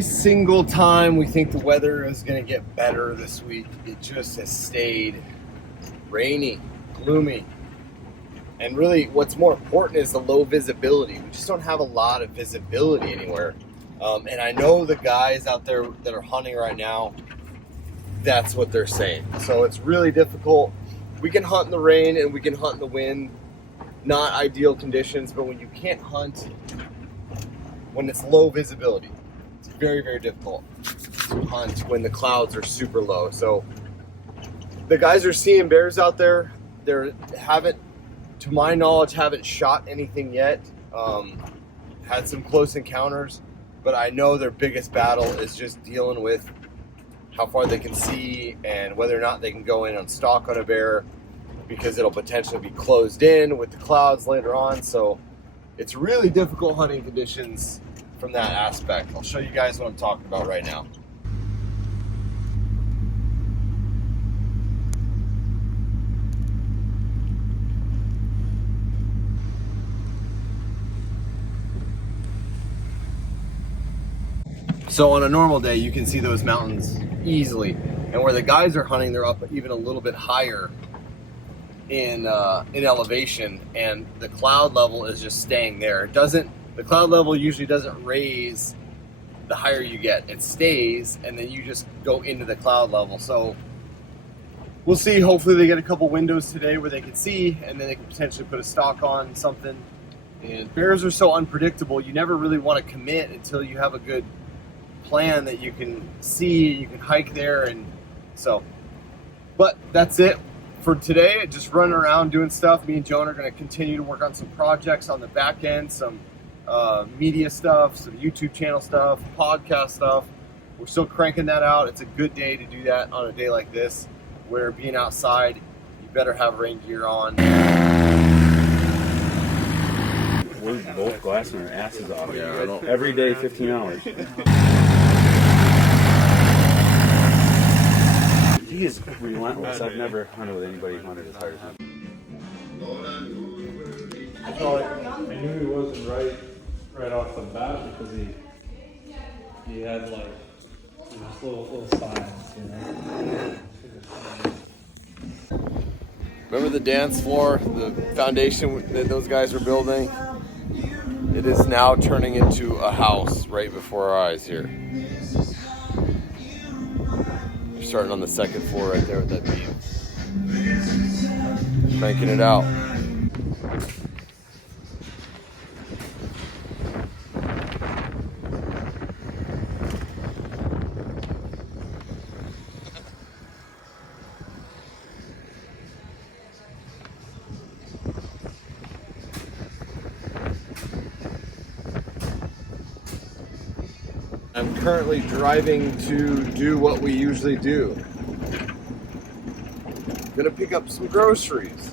every single time we think the weather is going to get better this week, it just has stayed rainy, gloomy. And really, what's more important is the low visibility. We just don't have a lot of visibility anywhere. And I know the guys out there that are hunting right now, that's what they're saying. So it's really difficult. We can hunt in the rain and we can hunt in the wind. Not ideal conditions, but when you can't hunt when it's low visibility, it's very, very difficult to hunt when the clouds are super low. So the guys are seeing bears out there. They haven't, to my knowledge, haven't shot anything yet. Had some close encounters, but I know their biggest battle is just dealing with how far they can see and whether or not they can go in and stalk on a bear, because it'll potentially be closed in with the clouds later on. So it's really difficult hunting conditions from that aspect. I'll show you guys what I'm talking about right now. So on a normal day, you can see those mountains easily. And where the guys are hunting, they're up even a little bit higher in elevation, and the cloud level is just staying there. The cloud level usually doesn't raise the higher you get. It stays, and then you just go into the cloud level. So we'll see. Hopefully they get a couple windows today where they can see, and then they can potentially put a stalk on something. And bears are so unpredictable, you never really want to commit until you have a good plan that you can see, you can hike there. And so, but that's it for today. Just running around doing stuff. Me and Joan are going to continue to work on some projects on the back end, some media stuff, some YouTube channel stuff, podcast stuff. We're still cranking that out. It's a good day to do that on a day like this, where being outside, you better have rain gear on. We're both glassing our asses off. Yeah, every day, 15 hours. He is relentless. I've never hunted with anybody who hunted as hard as him. I knew he wasn't right off the bat because he had like these little signs, you know. Remember the dance floor, the foundation that those guys were building? It is now turning into a house right before our eyes here. We're starting on the second floor right there with that beam. Cranking it out. I'm currently driving to do what we usually do. I'm gonna pick up some groceries.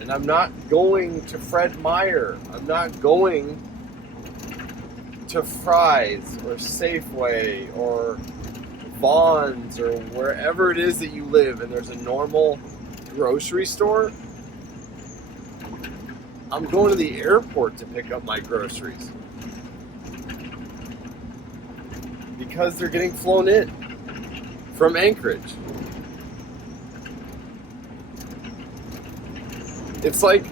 And I'm not going to Fred Meyer. I'm not going to Fry's or Safeway or Vons or wherever it is that you live and there's a normal grocery store. I'm going to the airport to pick up my groceries. Because they're getting flown in from Anchorage. It's like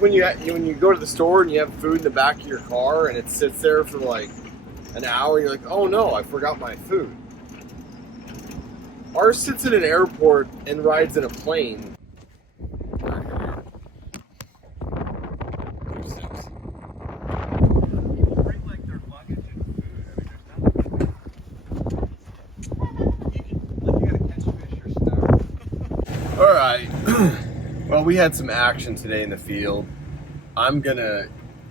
when you go to the store and you have food in the back of your car and it sits there for like an hour. You're like, oh no, I forgot my food. Ours sits in an airport and rides in a plane. Alright, well, we had some action today in the field. I'm gonna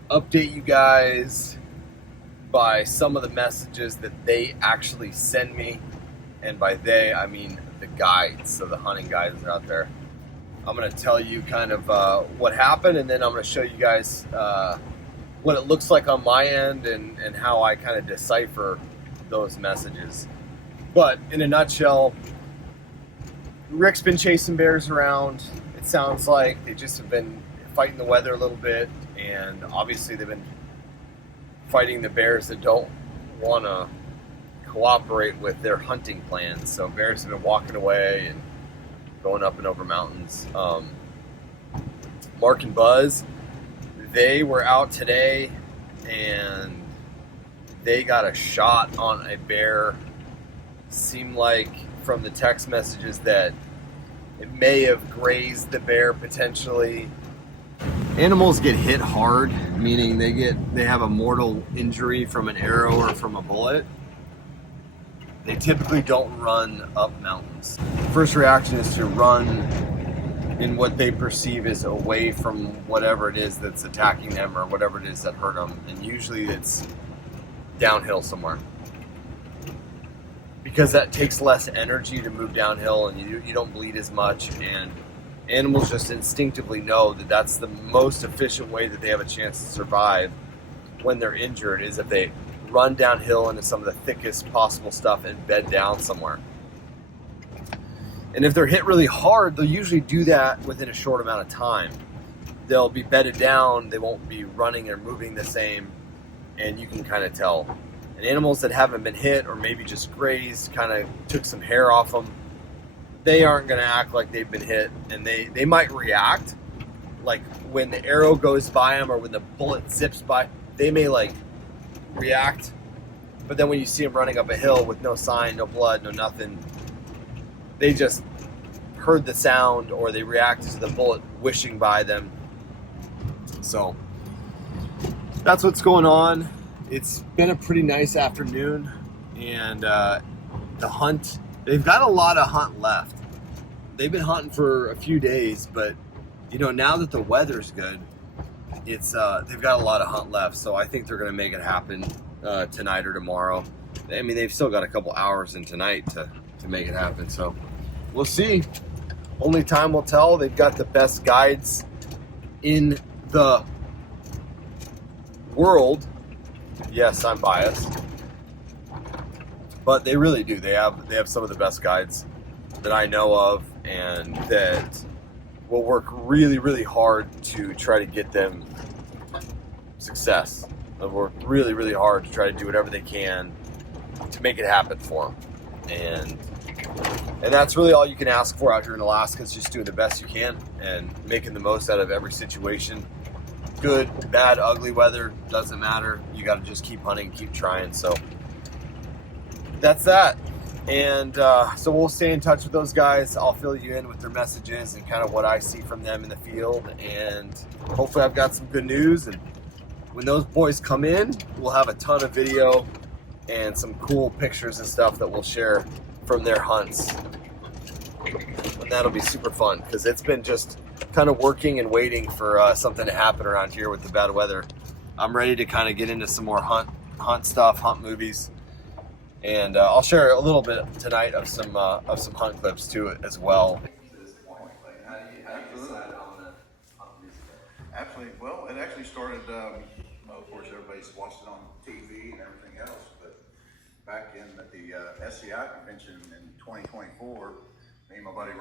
update you guys by some of the messages that they actually send me, and by they, I mean the guides, so the hunting guides out there. I'm gonna tell you kind of what happened, and then I'm gonna show you guys what it looks like on my end and how I kind of decipher those messages. But in a nutshell, Rick's been chasing bears around. It sounds like they just have been fighting the weather a little bit, and obviously they've been fighting the bears that don't want to cooperate with their hunting plans. So bears have been walking away and going up and over mountains. Mark and Buzz, they were out today and they got a shot on a bear. Seemed like from the text messages that it may have grazed the bear potentially. Animals get hit hard, meaning they have a mortal injury from an arrow or from a bullet. They typically don't run up mountains. First reaction is to run in what they perceive as away from whatever it is that's attacking them or whatever it is that hurt them. And usually it's downhill somewhere. Because that takes less energy to move downhill and you don't bleed as much. And animals just instinctively know that that's the most efficient way that they have a chance to survive when they're injured, is if they run downhill into some of the thickest possible stuff and bed down somewhere. And if they're hit really hard, they'll usually do that within a short amount of time. They'll be bedded down, they won't be running or moving the same, and you can kind of tell. And animals that haven't been hit or maybe just grazed, kind of took some hair off them, they aren't going to act like they've been hit, and they might react. Like when the arrow goes by them or when the bullet zips by, they may like react. But then when you see them running up a hill with no sign, no blood, no nothing, they just heard the sound or they reacted to the bullet whishing by them. So that's what's going on. It's been a pretty nice afternoon, and the hunt, they've got a lot of hunt left. They've been hunting for a few days, but you know, now that the weather's good, it's they've got a lot of hunt left. So I think they're going to make it happen tonight or tomorrow. I mean, they've still got a couple hours in tonight to make it happen. So we'll see. Only time will tell. They've got the best guides in the world. Yes, I'm biased, but they really do. They have some of the best guides that I know of, and that will work really, really hard to try to get them success. They'll work really, really hard to try to do whatever they can to make it happen for them. And that's really all you can ask for out here in Alaska, is just doing the best you can and making the most out of every situation. Good, bad, ugly weather, doesn't matter. You got to just keep hunting, keep trying. So that's that. And so we'll stay in touch with those guys. I'll fill you in with their messages and kind of what I see from them in the field. And hopefully I've got some good news. And when those boys come in, we'll have a ton of video and some cool pictures and stuff that we'll share from their hunts. And that'll be super fun, because it's been just kind of working and waiting for something to happen around here with the bad weather. I'm ready to kind of get into some more hunt stuff, hunt movies. And I'll share a little bit tonight of some hunt clips too as well. Absolutely. Well, it actually started, of course, everybody's watched it on TV and everything else, but back in the SCI convention in 2024, me and my buddy